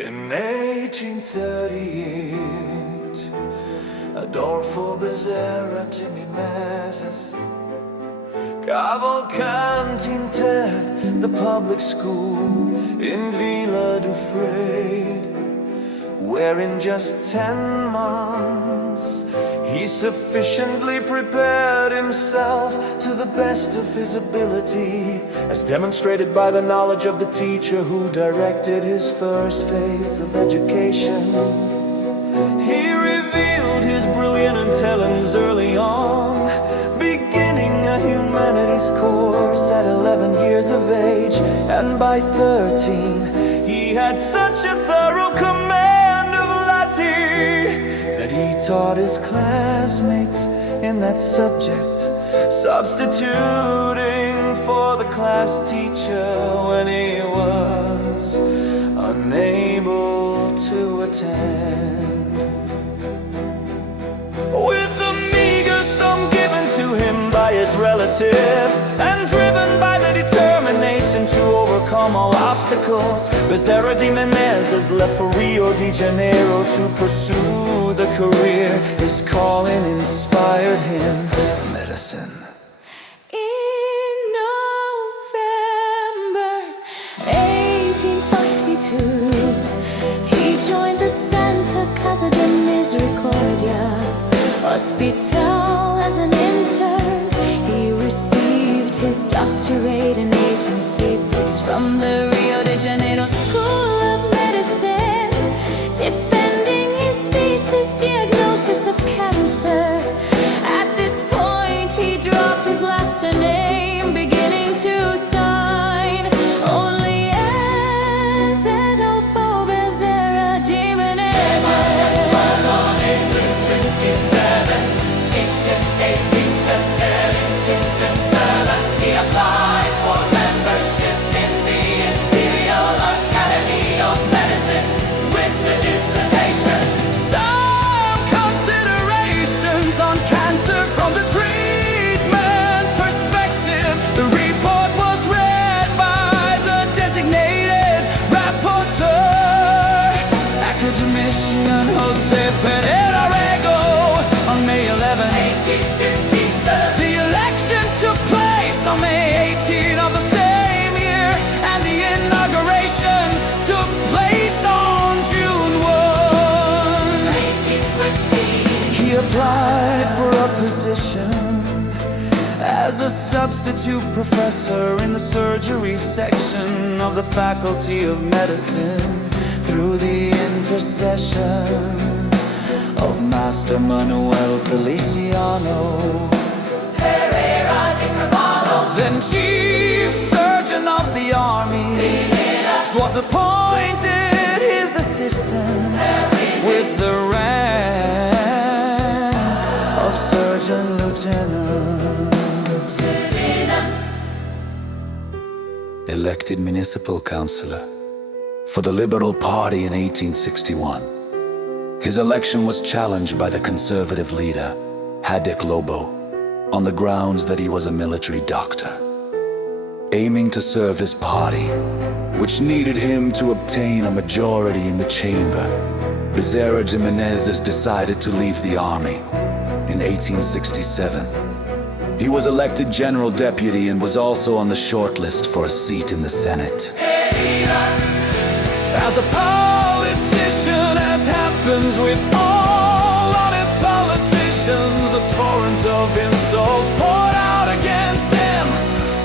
In 1838, Adolfo Bezerra de Menezes, Cavalcanti entered the public school in Vila do Frade, where in just 10 months he sufficiently prepared himself to the best of his ability, as demonstrated by the knowledge of the teacher who directed his first phase of education. He revealed his brilliant intelligence early on, beginning a humanities course at 11 years of age, and by 13 he had such a thorough command of Latin that he taught his classmates in that subject, substituting for the class teacher when he was unable to attend. With the meager sum given to him by his relatives, and driven by the determination to overcome all obstacles, Bezerra de Menezes left for Rio de Janeiro to pursue the career his calling inspired him: medicine. In November 1852, he joined the Santa Casa de Misericordia Hospital as an intern. He received his doctorate in 1886 from the Rio de Janeiro School of Medicine, defending his thesis diagnosis of cancer. At this point he dropped his last name, beginning to sign only as Adolfo Bezerra de Menezes. Was on April 27, 1887, he applied for membership in the Imperial Academy of Medicine with the dissertation Some considerations on cancer from the treatment perspective. The report was read by the designated rapporteur, academician Jose Pereira Rego, on May 11, 1857. The election took place on May 18 of the same year, and the inauguration took place on June 1. 1815. He applied for a position as a substitute professor in the surgery section of the Faculty of Medicine, through the intercession of Master Manuel Feliciano, then chief surgeon of the army. Was appointed his assistant with the rank of surgeon lieutenant. Elected municipal councilor for the Liberal Party in 1861. His election was challenged by the conservative leader, Haddock Lobo, on the grounds that he was a military doctor. Aiming to serve his party, which needed him to obtain a majority in the chamber, Bezerra de Menezes decided to leave the army in 1867. He was elected general deputy and was also on the shortlist for a seat in the Senate. As a politician, as happens with all honest politicians, a torrent of insults poured out against him,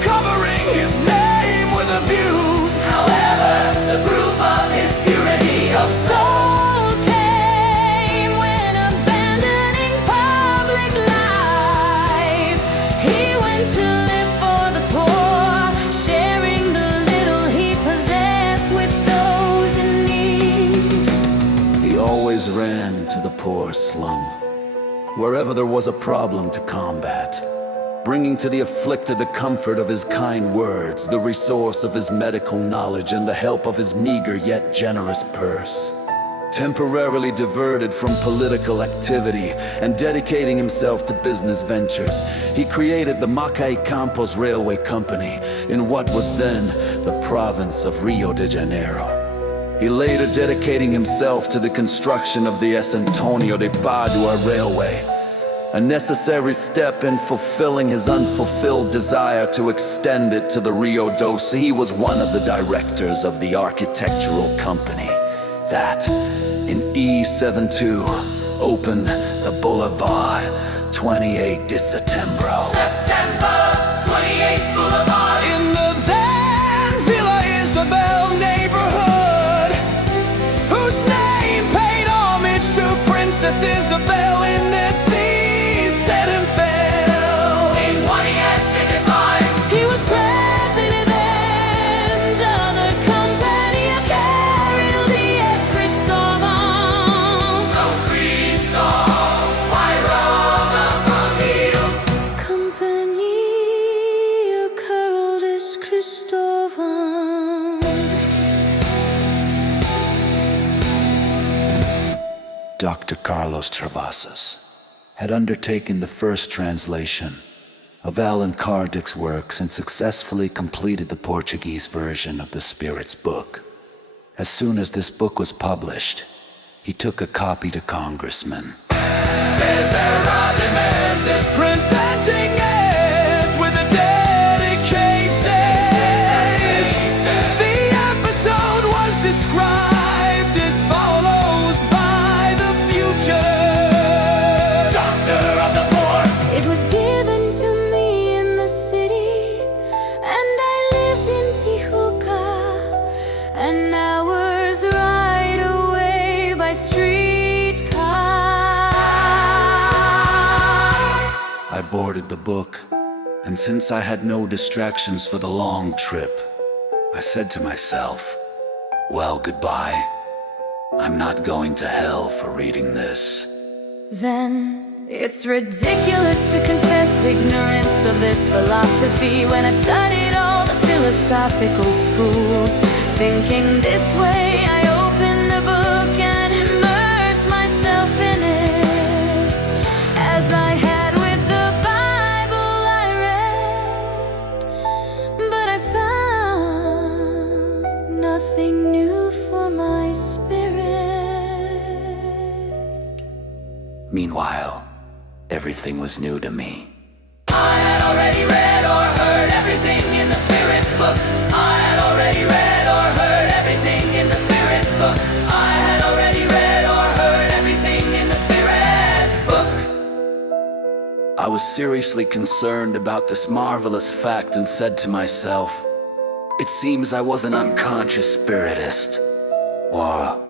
covering his name with abuse. However, the proof of his purity of soul came when, abandoning public life, he went to live for the poor, sharing the little he possessed with those in need. He always ran to the poor slum, wherever there was a problem to combat, bringing to the afflicted the comfort of his kind words, the resource of his medical knowledge, and the help of his meager yet generous purse. Temporarily diverted from political activity and dedicating himself to business ventures, he created the Macai Campos Railway Company in what was then the province of Rio de Janeiro. He later dedicating himself to the construction of the Antonio de Padua Railway, a necessary step in fulfilling his unfulfilled desire to extend it to the Rio Doce. He was one of the directors of the architectural company that, in E72, opened the Boulevard 28 de Setembro. September 28th Boulevard. In the then Villa Isabel neighborhood, whose name paid homage to Princess Isabel in the tea set and fell. In what he has signified. He was president of the Compañía Carril Cristóbal. So Cristo, why Roma Bambino? Compañía Carril Cristóbal. Dr. Carlos Travasas had undertaken the first translation of Allan Kardec's works and successfully completed the Portuguese version of the Spirit's book. As soon as this book was published, he took a copy to Congressman Bezerra de Menezes. presenting it with a dedication. The episode was described as follows by the future Doctor of the poor. It was given to me in the city, and I lived in Tijuca, an hour's ride away by streetcar. I boarded the book, and since I had no distractions for the long trip, I said to myself, well, goodbye. I'm not going to hell for reading this. Then it's ridiculous to confess ignorance of this philosophy when I've studied all the philosophical schools. Thinking this way, I open the book and immerse myself in it. As I had with the Bible I read, but I found nothing new for my spirit. Meanwhile, everything was new to me. I had already read or heard everything in the Spirit's book. I had already read or heard everything in the Spirit's book. I had already read or heard everything in the Spirit's book. I was seriously concerned about this marvelous fact and said to myself, it seems I was an unconscious spiritist, or